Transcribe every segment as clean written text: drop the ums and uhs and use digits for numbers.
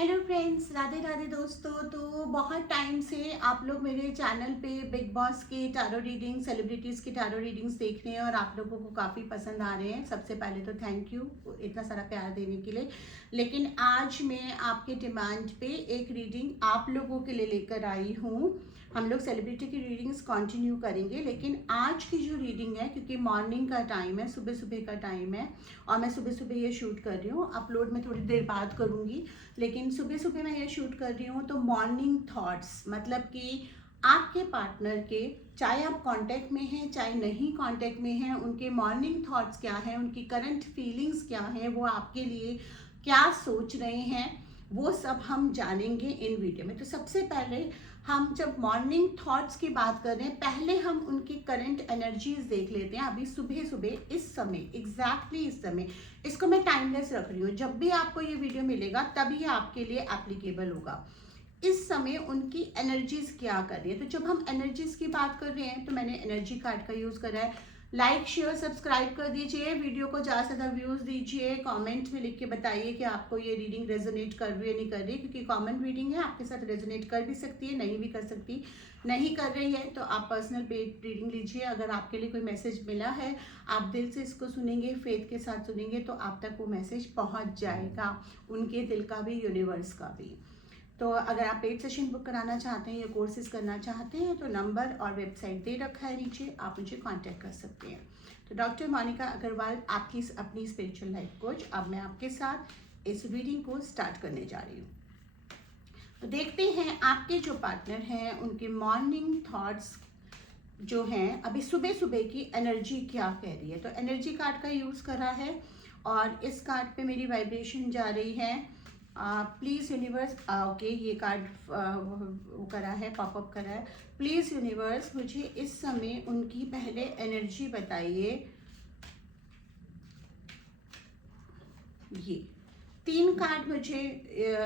Hello friends, Radhe Radhe दोस्तों। तो बहुत टाइम से आप लोग मेरे चैनल पे बिग बॉस के टारो रीडिंग, सेलिब्रिटीज़ के टारो रीडिंग्स देख रहे हैं और आप लोगों को काफ़ी पसंद आ रहे हैं। सबसे पहले तो थैंक यू इतना सारा प्यार देने के लिए। लेकिन आज मैं आपके डिमांड पे एक रीडिंग आप लोगों के लिए लेकर आई हूँ। हम लोग सेलिब्रिटी की रीडिंग्स कंटिन्यू करेंगे, लेकिन आज की जो रीडिंग है, क्योंकि मॉर्निंग का टाइम है, सुबह सुबह का टाइम है और मैं सुबह सुबह ये शूट कर रही हूँ। अपलोड मैं थोड़ी देर बाद करूँगी, लेकिन सुबह सुबह मैं ये शूट कर रही हूँ। तो मॉर्निंग थॉट्स मतलब कि आपके पार्टनर के, चाहे आप कांटेक्ट में हैं चाहे नहीं कांटेक्ट में हैं, उनके मॉर्निंग थॉट्स क्या हैं, उनकी करंट फीलिंग्स क्या हैं, वो आपके लिए क्या सोच रहे हैं, वो सब हम जानेंगे इन वीडियो में। तो सबसे पहले हम जब मॉर्निंग थॉट्स की बात कर रहे हैं, पहले हम उनकी करंट एनर्जीज देख लेते हैं। अभी सुबह सुबह इस समय, एग्जैक्टली इस समय, इसको मैं टाइमलेस रख रही हूँ, जब भी आपको ये वीडियो मिलेगा तभी ये आपके लिए एप्लीकेबल होगा। इस समय उनकी एनर्जीज क्या कर रही है। तो जब हम एनर्जीज की बात कर रहे हैं तो मैंने एनर्जी कार्ड का यूज करा है। लाइक शेयर सब्सक्राइब कर दीजिए, वीडियो को ज़्यादा से ज़्यादा व्यूज दीजिए, कमेंट में लिख के बताइए कि आपको ये रीडिंग रेजोनेट कर रही है नहीं कर रही, क्योंकि कॉमन रीडिंग है, आपके साथ रेजोनेट कर भी सकती है, नहीं भी कर सकती। नहीं कर रही है तो आप पर्सनल पेड रीडिंग लीजिए। अगर आपके लिए कोई मैसेज मिला है, आप दिल से इसको सुनेंगे, फेथ के साथ सुनेंगे, तो आप तक वो मैसेज पहुंच जाएगा, उनके दिल का भी, यूनिवर्स का भी। तो अगर आप पेड सेशन बुक कराना चाहते हैं या कोर्सेज करना चाहते हैं तो नंबर और वेबसाइट दे रखा है नीचे, आप मुझे कांटेक्ट कर सकते हैं। तो डॉक्टर मोनिका अग्रवाल, आपकी अपनी स्पिरिचुअल लाइफ कोच। अब मैं आपके साथ इस रीडिंग को स्टार्ट करने जा रही हूँ। तो देखते हैं आपके जो पार्टनर हैं उनके मॉर्निंग थॉट्स जो हैं, अभी सुबह सुबह की एनर्जी क्या कह रही है। तो एनर्जी कार्ड का यूज़ करा है और इस कार्ड पे मेरी वाइब्रेशन जा रही है, प्लीज़ यूनिवर्स। ओके, ये कार्ड वो करा है, पॉपअप करा है। प्लीज़ यूनिवर्स, मुझे इस समय उनकी पहले एनर्जी बताइए। ये 3 कार्ड मुझे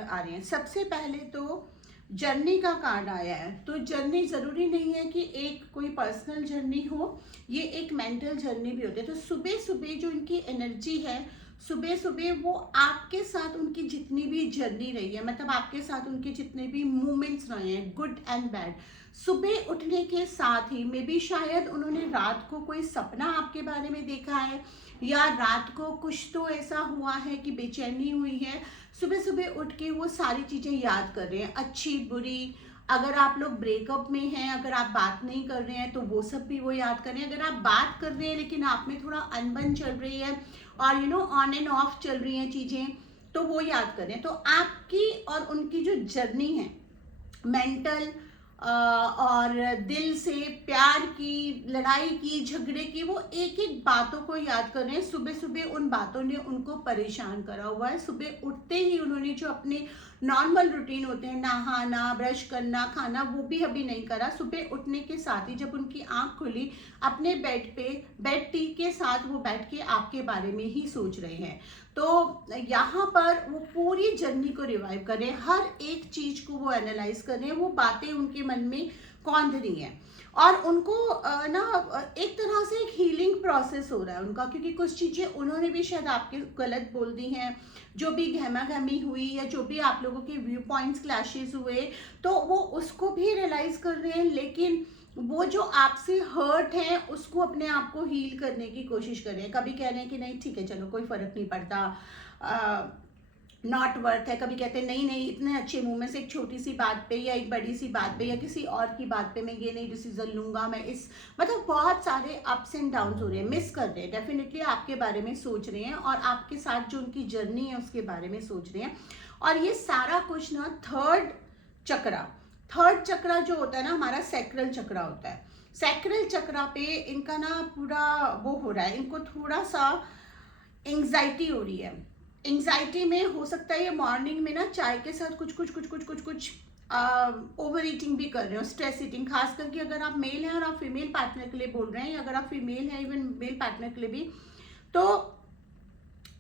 आ रहे हैं। सबसे पहले तो जर्नी का कार्ड आया है। तो जर्नी ज़रूरी नहीं है कि एक कोई पर्सनल जर्नी हो, ये एक मेंटल जर्नी भी होती है। तो सुबह सुबह जो इनकी एनर्जी है, सुबह सुबह वो आपके साथ उनकी जितनी भी जर्नी रही है, मतलब आपके साथ उनके जितने भी मूवमेंट्स रहे हैं, गुड एंड बैड, सुबह उठने के साथ ही मे बी शायद उन्होंने रात को कोई सपना आपके बारे में देखा है, या रात को कुछ तो ऐसा हुआ है कि बेचैनी हुई है। सुबह सुबह उठ के वो सारी चीज़ें याद कर रहे हैं, अच्छी बुरी। अगर आप लोग ब्रेकअप में हैं, अगर आप बात नहीं कर रहे हैं तो वो सब भी वो याद कर रहे हैं। अगर आप बात कर रहे हैं लेकिन आप में थोड़ा अनबन चल रही है और ऑन एंड ऑफ चल रही हैं चीज़ें, तो वो याद कर रहे हैं। तो आपकी और उनकी जो जर्नी है, मेंटल और दिल से, प्यार की, लड़ाई की, झगड़े की, वो एक एक बातों को याद कर रहे हैं। सुबह सुबह उन बातों ने उनको परेशान करा हुआ है। सुबह उठते ही उन्होंने जो अपने नॉर्मल रूटीन होते हैं, नहाना, ब्रश करना, खाना, वो भी अभी नहीं करा। सुबह उठने के साथ ही जब उनकी आंख खुली, अपने बेड पे बेड टी के साथ वो बैठ के आपके बारे में ही सोच रहे हैं। तो यहाँ पर वो पूरी जर्नी को रिवाइव कर रहे हैं, हर एक चीज को वो एनालाइज कर रहे हैं, वो बातें उनके मन में कौंध रही हैं और उनको एक तरह से एक हीलिंग प्रोसेस हो रहा है उनका, क्योंकि कुछ चीजें उन्होंने भी शायद आपके गलत बोल दी हैं, जो भी गहमा गहमी हुई या जो भी आप लोगों के व्यू पॉइंट्स क्लैशेस हुए, तो वो उसको भी रियलाइज कर रहे हैं। लेकिन वो जो आपसे हर्ट है उसको अपने आप को हील करने की कोशिश कर रहे हैं। कभी कह रहे हैं कि नहीं ठीक है, चलो कोई फर्क नहीं पड़ता, नॉट वर्थ है। कभी कहते हैं नहीं नहीं, इतने अच्छे मुंह में से एक छोटी सी बात पे या एक बड़ी सी बात पे या किसी और की बात पे मैं ये नहीं डिसीजन लूंगा, मैं इस, मतलब बहुत सारे अप्स एंड डाउन हो रहे हैं, मिस कर रहे हैं। डेफिनेटली आपके बारे में सोच रहे हैं और आपके साथ जो उनकी जर्नी है उसके बारे में सोच रहे हैं। और ये सारा कुछ ना थर्ड चक्रा जो होता है ना, हमारा सैक्रल चक्रा होता है। सैक्रल चक्रा पे इनका ना पूरा वो हो रहा है, इनको थोड़ा सा एंग्जाइटी हो रही है। एंग्जाइटी में हो सकता है ये मॉर्निंग में ना चाय के साथ कुछ ओवर ईटिंग भी कर रहे हो, स्ट्रेस ईटिंग। खास करके अगर आप मेल हैं और आप फीमेल पार्टनर के लिए बोल रहे हैं, या अगर आप फीमेल हैं इवन मेल पार्टनर के लिए भी, तो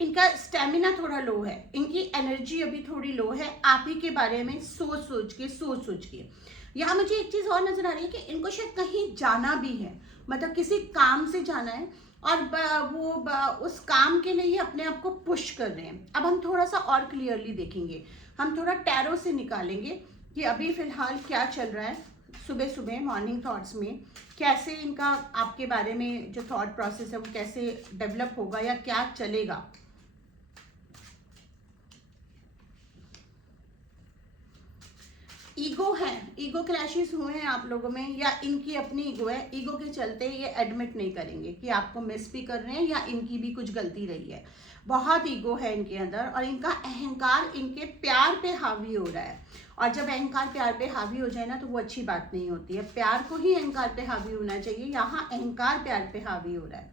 इनका स्टेमिना थोड़ा लो है, इनकी एनर्जी अभी थोड़ी लो है, आप ही के बारे में सोच सोच के। यहाँ मुझे एक चीज और नजर आ रही है कि इनको शायद कहीं जाना भी है, मतलब किसी काम से जाना है और उस काम के लिए ही अपने आप को पुश कर रहे हैं। अब हम थोड़ा सा और क्लियरली देखेंगे। हम थोड़ा टैरो से निकालेंगे कि अभी फिलहाल क्या चल रहा है सुबह सुबह मॉर्निंग थॉट्स में, कैसे इनका आपके बारे में जो थॉट प्रोसेस है वो कैसे डेवलप होगा या क्या चलेगा। ईगो है, ईगो क्लैशेस हुए हैं आप लोगों में, या इनकी अपनी ईगो है, ईगो के चलते ये एडमिट नहीं करेंगे कि आपको मिस भी कर रहे हैं या इनकी भी कुछ गलती रही है। बहुत ईगो है इनके अंदर और इनका अहंकार इनके प्यार पे हावी हो रहा है। और जब अहंकार प्यार पे हावी हो जाए ना तो वो अच्छी बात नहीं होती है। प्यार को ही अहंकार पे हावी होना चाहिए, यहाँ अहंकार प्यार पे हावी हो रहा है।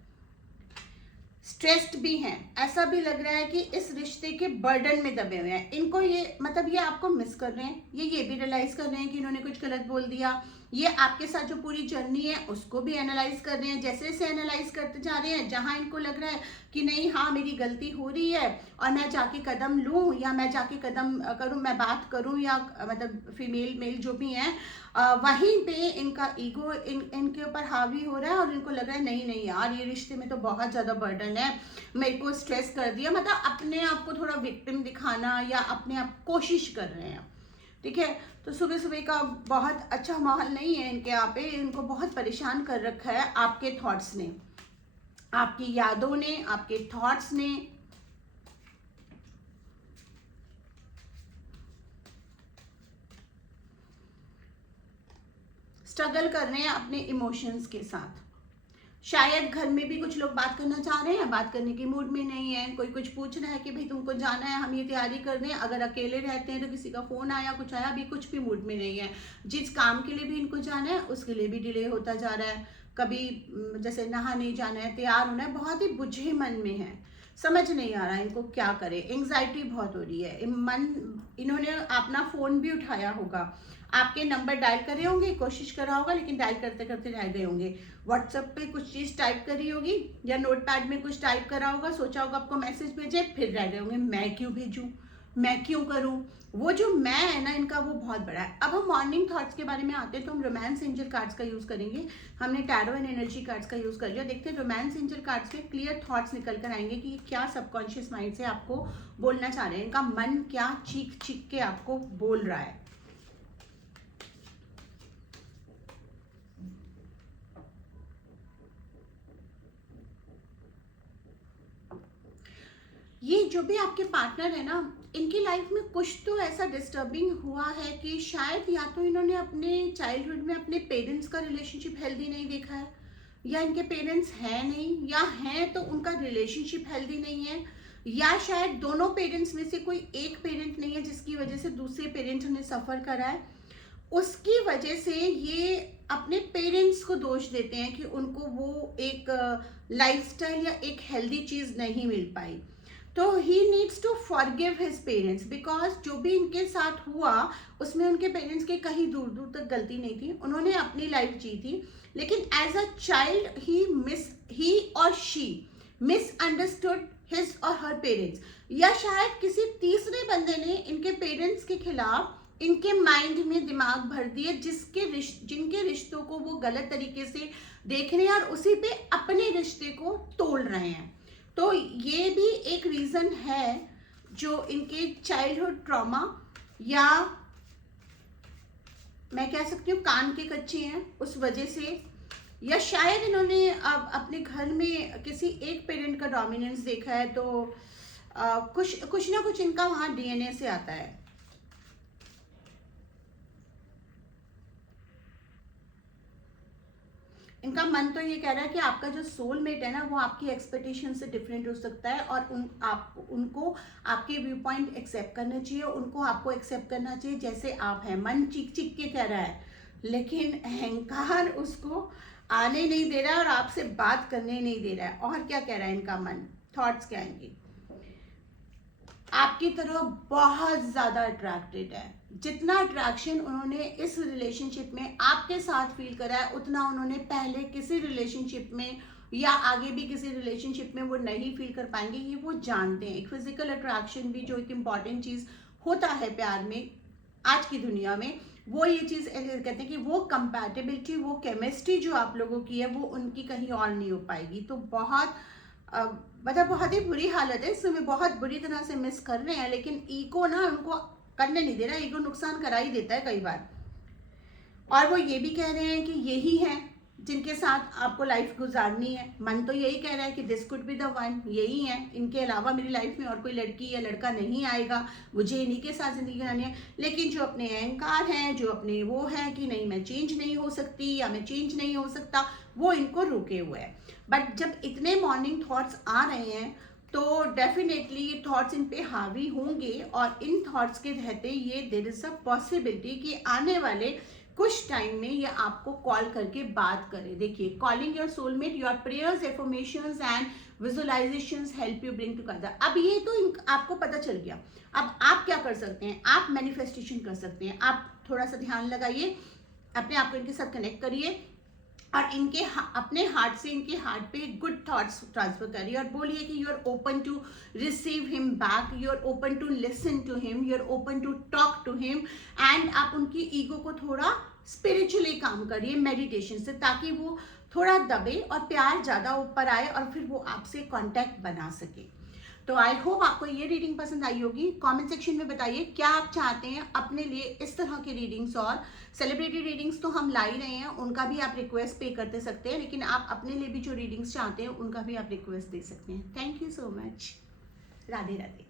स्ट्रेस्ड भी हैं, ऐसा भी लग रहा है कि इस रिश्ते के बर्डन में दबे हुए हैं। इनको ये मतलब ये आपको मिस कर रहे हैं, ये भी रियलाइज कर रहे हैं कि इन्होंने कुछ गलत बोल दिया। ये आपके साथ जो पूरी जर्नी है उसको भी एनालाइज कर रहे हैं। जैसे जैसे एनालाइज करते जा रहे हैं, जहां इनको लग रहा है कि नहीं हाँ मेरी गलती हो रही है और मैं जाके कदम लूं या मैं जाके कदम करूं, मैं बात करूं या मतलब फीमेल मेल जो भी हैं, वहीं पे इनका ईगो इनके ऊपर हावी हो रहा है और इनको लग रहा है नहीं नहीं यार ये रिश्ते में तो बहुत ज़्यादा बर्डन है, मेरे को स्ट्रेस कर दिया। मतलब अपने आप को थोड़ा विक्टिम दिखाना या अपने आप कोशिश कर रहे हैं। ठीक है, तो सुबह सुबह का बहुत अच्छा माहौल नहीं है इनके यहाँ पे। इनको बहुत परेशान कर रखा है आपके थॉट्स ने, आपकी यादों ने, आपके थॉट्स ने। स्ट्रगल कर रहे हैं अपने इमोशंस के साथ। शायद घर में भी कुछ लोग बात करना चाह रहे हैं, बात करने के मूड में नहीं है। कोई कुछ पूछ रहा है कि भाई तुमको जाना है, हम ये तैयारी कर रहे हैं। अगर अकेले रहते हैं तो किसी का फोन आया, कुछ आया, अभी कुछ भी मूड में नहीं है। जिस काम के लिए भी इनको जाना है उसके लिए भी डिले होता जा रहा है। कभी जैसे नहाने जाना है, तैयार होना है, बहुत ही बुझे मन में है, समझ नहीं आ रहा है इनको क्या करे। एंग्जाइटी बहुत हो रही है। इन्होंने अपना फोन भी उठाया होगा, आपके नंबर डायल करे होंगे, कोशिश करा होगा लेकिन डायल करते करते रह गए होंगे। व्हाट्सएप पे कुछ चीज़ टाइप करी होगी या नोटपैड में कुछ टाइप करा होगा, सोचा होगा आपको मैसेज भेजे, फिर रह गए होंगे मैं क्यों भेजूं, मैं क्यों करूं। वो जो मैं है ना इनका वो बहुत बड़ा है। अब हम मॉर्निंग थॉट्स के बारे में आते हैं तो हम रोमांस एंजल कार्ड्स का यूज करेंगे। हमने टैरो एंड एनर्जी कार्ड्स का यूज कर लिया। देखते हैं रोमांस एंजल कार्ड्स के क्लियर थॉट्स निकल कर आएंगे कि क्या सबकॉन्शियस माइंड से आपको बोलना चाह रहे हैं, इनका मन क्या चीख चीख के आपको बोल रहा है। ये जो भी आपके पार्टनर है ना, इनकी लाइफ में कुछ तो ऐसा डिस्टर्बिंग हुआ है कि शायद या तो इन्होंने अपने चाइल्डहुड में अपने पेरेंट्स का रिलेशनशिप हेल्दी नहीं देखा है, या इनके पेरेंट्स हैं नहीं, या हैं तो उनका रिलेशनशिप हेल्दी नहीं है, या शायद दोनों पेरेंट्स में से कोई एक पेरेंट नहीं है जिसकी वजह से दूसरे पेरेंट ने सफ़र करा है। उसकी वजह से ये अपने पेरेंट्स को दोष देते हैं कि उनको वो एक लाइफस्टाइल या एक हेल्दी चीज़ नहीं मिल पाई। तो he needs to forgive his parents because जो भी इनके साथ हुआ उसमें उनके पेरेंट्स की कहीं दूर दूर तक गलती नहीं थी। उन्होंने अपनी लाइफ जी थी, लेकिन एज अ चाइल्ड ही और शी मिसअंडरस्टूड हिज और हर पेरेंट्स, या शायद किसी तीसरे बंदे ने इनके पेरेंट्स के खिलाफ इनके माइंड में दिमाग भर दिए, जिनके रिश्तों को वो गलत तरीके से देख रहे हैं और उसी पे अपने रिश्ते को तोड़ रहे हैं। तो ये भी एक रीज़न है जो इनके चाइल्डहुड ट्रॉमा, या मैं कह सकती हूँ कान के कच्चे हैं उस वजह से, या शायद इन्होंने अब अपने घर में किसी एक पेरेंट का डोमिनेंस देखा है। तो कुछ ना कुछ इनका वहाँ डीएनए से आता है। इनका मन तो ये कह रहा है कि आपका जो सोलमेट है ना वो आपकी एक्सपेक्टेशन से डिफरेंट हो सकता है और उनको आपके व्यू पॉइंट एक्सेप्ट करना चाहिए, उनको आपको एक्सेप्ट करना चाहिए जैसे आप हैं। मन चीख चीख के कह रहा है, लेकिन अहंकार उसको आने नहीं दे रहा है और आपसे बात करने नहीं दे रहा है। और क्या कह रहा है इनका मन, थॉट्स क्या आएंगे, आपकी तरफ बहुत ज़्यादा अट्रैक्टेड है। जितना अट्रैक्शन उन्होंने इस रिलेशनशिप में आपके साथ फील करा है उतना उन्होंने पहले किसी रिलेशनशिप में या आगे भी किसी रिलेशनशिप में वो नहीं फील कर पाएंगे, ये वो जानते हैं। एक फिजिकल अट्रैक्शन भी जो एक इम्पॉर्टेंट चीज़ होता है प्यार में आज की दुनिया में, वो ये चीज़ कहते हैं कि वो कंपैटिबिलिटी, वो केमिस्ट्री जो आप लोगों की है वो उनकी कहीं और नहीं हो पाएगी। तो बहुत मतलब बहुत ही बुरी हालत है, इसमें बहुत बुरी तरह से मिस कर रहे हैं, लेकिन ईगो ना उनको करने नहीं दे रहा, ईगो नुकसान करा ही देता है कई बार। और वो ये भी कह रहे हैं कि यही है जिनके साथ आपको लाइफ गुजारनी है। मन तो यही कह रहा है कि this could be the one, यही है, इनके अलावा मेरी लाइफ में और कोई लड़की या लड़का नहीं आएगा, मुझे इन्हीं के साथ ज़िंदगी बनानी है। लेकिन जो अपने अहंकार हैं, जो अपने वो है कि नहीं मैं चेंज नहीं हो सकती या मैं चेंज नहीं हो सकता, वो इनको रुके हुए हैं। बट जब इतने मॉर्निंग थॉट्स आ रहे हैं तो डेफिनेटली ये थॉट्स इन पे हावी होंगे, और इन थॉट्स के रहते ये देयर इज अ पॉसिबिलिटी कि आने वाले कुछ टाइम में ये आपको कॉल करके बात करें। देखिए, calling your soulmate, your prayers, affirmations and visualisations help you bring together. अब ये तो आपको पता चल गया। अब आप क्या कर सकते हैं? आप मैनिफेस्टेशन कर सकते हैं। आप थोड़ा सा ध्यान लगाइए, अपने आप को इनके साथ कनेक्ट करिए और इनके अपने हार्ट से इनके हार्ट पे गुड थॉट्स ट्रांसफर करिए और बोलिए कि you are open to receive him back, you are open to listen to him, you are open to talk to him. And आप उनकी ईगो को थोड़ा स्पिरिचुअली काम करिए मेडिटेशन से, ताकि वो थोड़ा दबे और प्यार ज़्यादा ऊपर आए और फिर वो आपसे कांटेक्ट बना सके। तो आई होप आपको ये रीडिंग पसंद आई होगी। कमेंट सेक्शन में बताइए क्या आप चाहते हैं अपने लिए इस तरह की रीडिंग्स। और सेलिब्रिटी रीडिंग्स तो हम ला ही रहे हैं, उनका भी आप रिक्वेस्ट पे करते सकते हैं, लेकिन आप अपने लिए भी जो रीडिंग्स चाहते हैं उनका भी आप रिक्वेस्ट दे सकते हैं। Thank you so much. Radhe Radhe.